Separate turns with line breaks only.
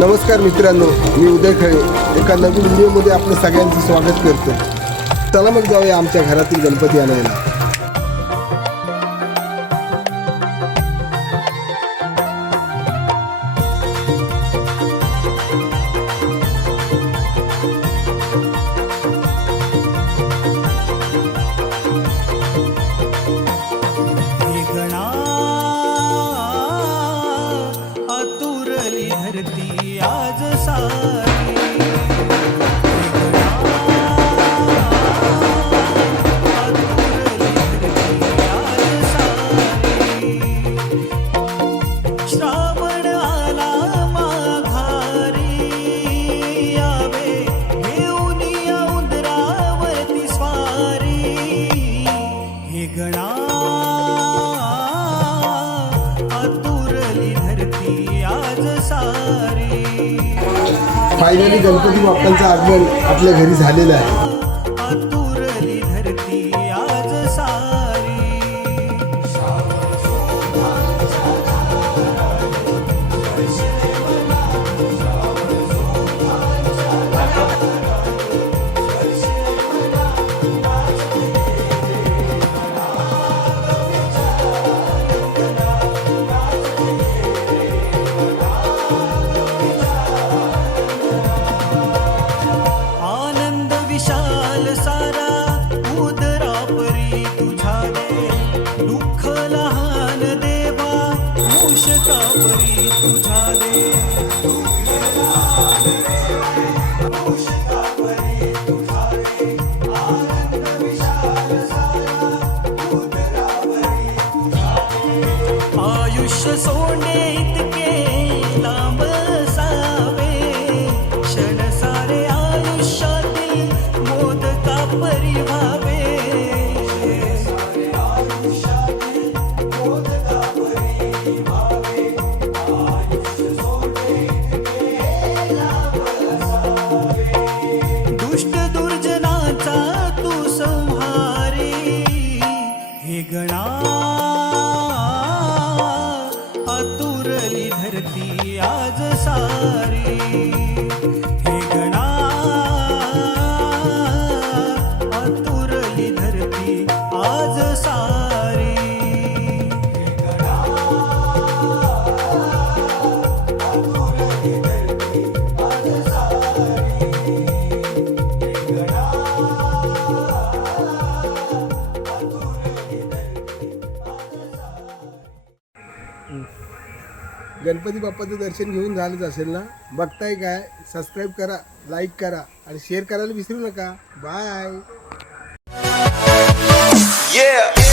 नमस्कार मित्रांनो मी उदय खळे. एका नवीन व्हिडिओमध्ये आपलं सगळ्यांचं स्वागत करतो. चला मग जाऊया आमच्या घरातील गणपती आणायला.
आतुरली धरती आज सारी. हे
फायनली गणपती बाप्पांचं आगमन आपल्या घरी झालेलं आहे.
विशाल सारा उदरा परी तुझा दे दुःख लहान देवा मुषका परी तुझा दे आयुष्य इतके
गणपती बाप्पाचं दर्शन घेऊन झालंच असेल ना? बघताय काय? सबस्क्राईब करा लाईक करा आणि शेअर करायला विसरू नका. Bye
Yeah.